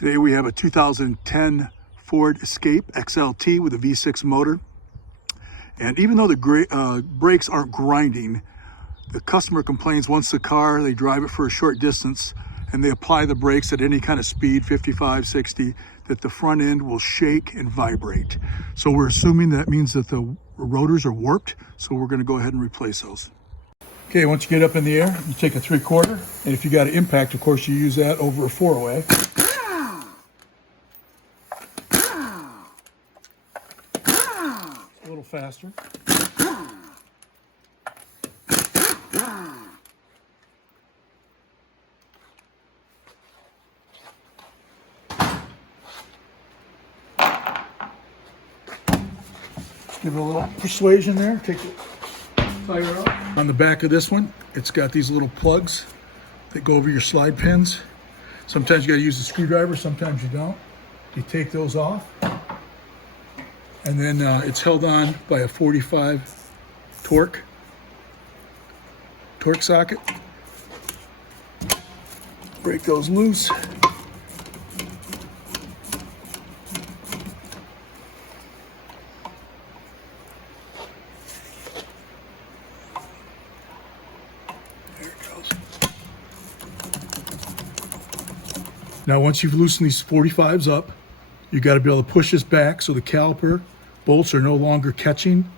Today we have a 2010 Ford Escape XLT with a V6 motor. And even though the brakes aren't grinding, the customer complains once they drive it for a short distance and they apply the brakes at any kind of speed, 55, 60, that the front end will shake and vibrate. So we're assuming that means that the rotors are warped. So we're gonna go ahead and replace those. Okay, once you get up in the air, you take a 3/4, and if you got an impact, of course, you use that over a 4-way. A little faster. Give it a little persuasion there. Take the tire out. On the back of this one, it's got these little plugs that go over your slide pins. Sometimes you got to use a screwdriver, sometimes you don't. You take those off, and then it's held on by a 45 torque socket. Break those loose. Now, once you've loosened these 45s up, you got to be able to push this back so the caliper bolts are no longer catching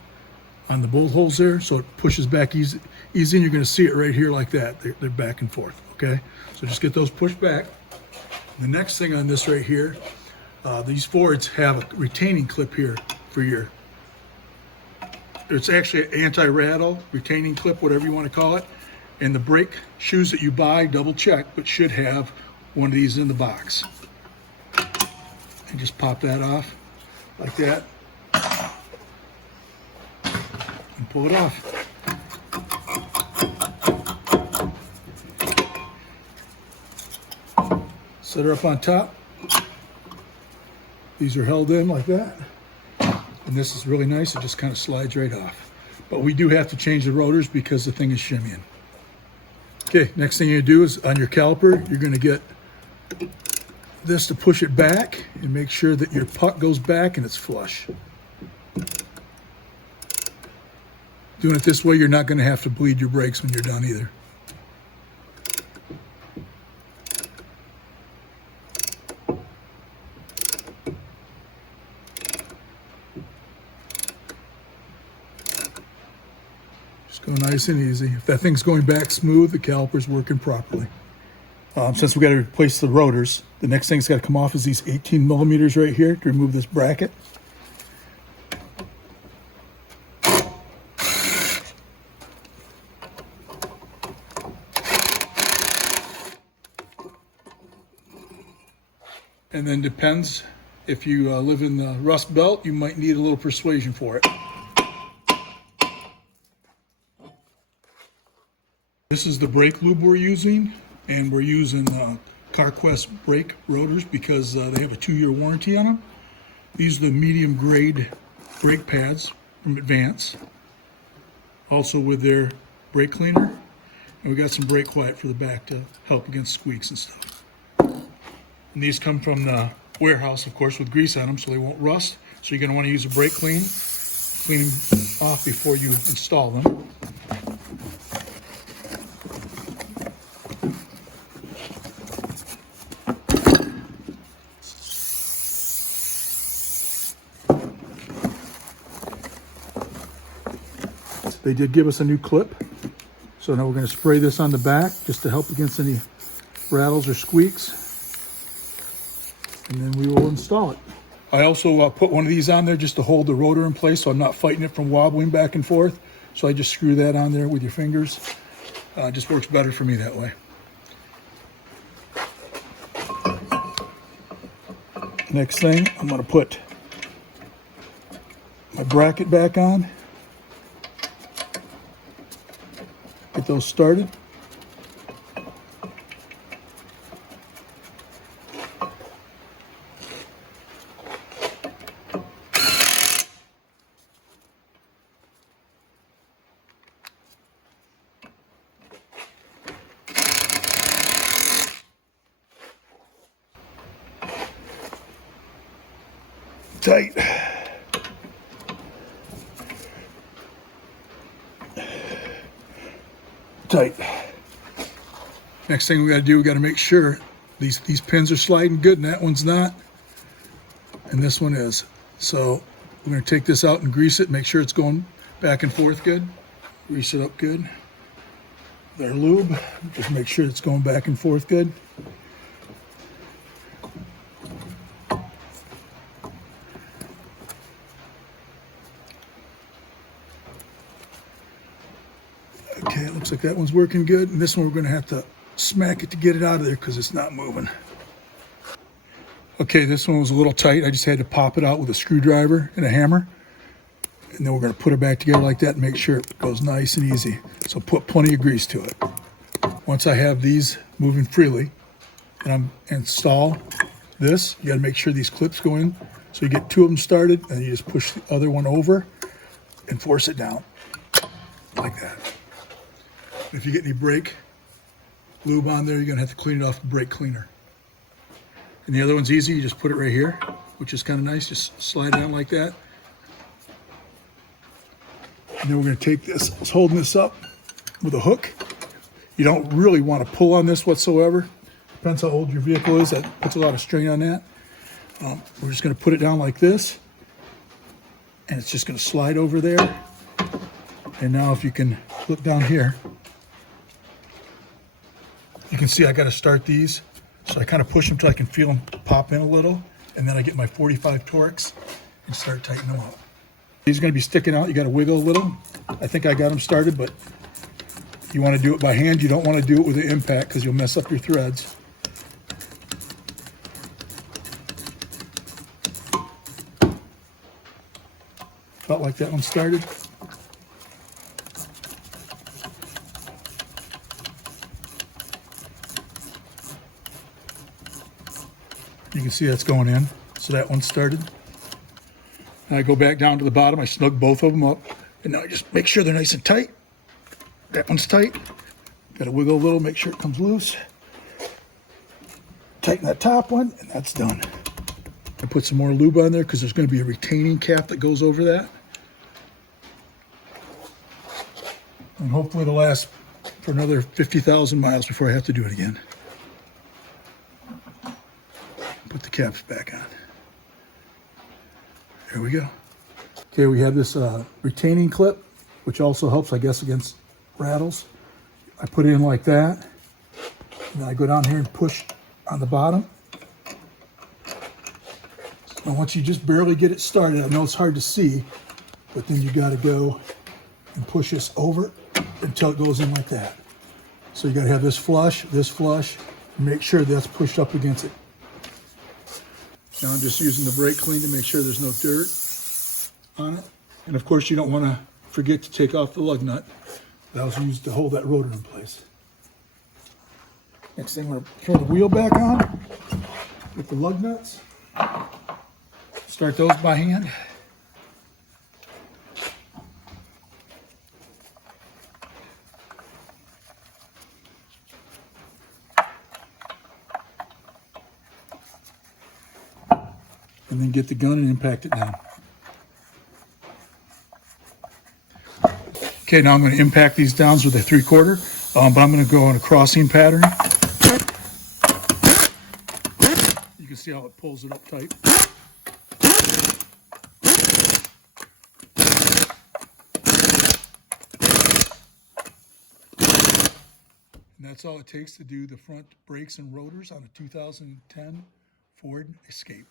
on the bolt holes there, so it pushes back easy, and you're going to see it right here like that. They're back and forth, okay? So just get those pushed back. The next thing on this right here, these Fords have a retaining clip here for your, it's actually an anti-rattle retaining clip, whatever you want to call it. And the brake shoes that you buy, double check, but should have one of these in the box. And just pop that off like that and pull it off. Set her up on top. These are held in like that. And this is really nice. It just kind of slides right off. But we do have to change the rotors because the thing is shimmying. Okay, next thing you do is on your caliper, you're going to get this to push it back and make sure that your puck goes back and it's flush. Doing it this way, you're not going to have to bleed your brakes when you're done either. Just go nice and easy. If that thing's going back smooth, the caliper's working properly. Since we got to replace the rotors, the next thing's got to come off is these 18 millimeters right here to remove this bracket. And then depends, if you live in the Rust Belt, you might need a little persuasion for it. This is the brake lube we're using. And we're using CarQuest brake rotors because they have a 2-year warranty on them. These are the medium grade brake pads from Advance. Also with their brake cleaner. And we got some brake quiet for the back to help against squeaks and stuff. And these come from the warehouse, of course, with grease on them so they won't rust. So you're going to want to use a brake clean them off before you install them. They did give us a new clip, so now we're going to spray this on the back just to help against any rattles or squeaks, and then we will install it. I also put one of these on there just to hold the rotor in place so I'm not fighting it from wobbling back and forth, so I just screw that on there with your fingers. It just works better for me that way. Next thing, I'm going to put my bracket back on. Get those started. tight. Tight. Next thing we got to do, we got to make sure these pins are sliding good, and that one's not, and this one is. So we're going to take this out and grease it, make sure it's going back and forth good. Grease it up good. Their lube, just make sure it's going back and forth good. Okay, it looks like that one's working good, and this one we're going to have to smack it to get it out of there because it's not moving. Okay, this one was a little tight. I just had to pop it out with a screwdriver and a hammer, and then we're going to put it back together like that and make sure it goes nice and easy. So put plenty of grease to it. Once I have these moving freely, and I install this, you got to make sure these clips go in. So you get two of them started, and you just push the other one over and force it down like that. If you get any brake lube on there, you're going to have to clean it off with brake cleaner. And the other one's easy. You just put it right here, which is kind of nice. Just slide it down like that. And then we're going to take this, I was holding this up with a hook. You don't really want to pull on this whatsoever. Depends how old your vehicle is. That puts a lot of strain on that. We're just going to put it down like this. And it's just going to slide over there. And now if you can look down here, you can see I got to start these. So I kind of push them till I can feel them pop in a little. And then I get my 45 Torx and start tightening them up. These are going to be sticking out. You got to wiggle a little. I think I got them started, but you want to do it by hand. You don't want to do it with an impact because you'll mess up your threads. Felt like that one started. You can see that's going in. So that one started. And I go back down to the bottom. I snug both of them up. And now I just make sure they're nice and tight. That one's tight. Got to wiggle a little, make sure it comes loose. Tighten that top one, and that's done. I put some more lube on there because there's going to be a retaining cap that goes over that. And hopefully it'll last for another 50,000 miles before I have to do it again. Put the caps back on. There we go. Okay, we have this retaining clip, which also helps, I guess, against rattles. I put it in like that. And then I go down here and push on the bottom. And once you just barely get it started, I know it's hard to see, but then you got to go and push this over until it goes in like that. So you got to have this flush, and make sure that's pushed up against it. Now I'm just using the brake clean to make sure there's no dirt on it. And of course you don't want to forget to take off the lug nut. That was used to hold that rotor in place. Next thing, we're going to throw the wheel back on with the lug nuts. Start those by hand. And then get the gun and impact it down. Okay, now I'm going to impact these down with a 3/4, but I'm going to go on a crossing pattern. You can see how it pulls it up tight. And that's all it takes to do the front brakes and rotors on a 2010 Ford Escape.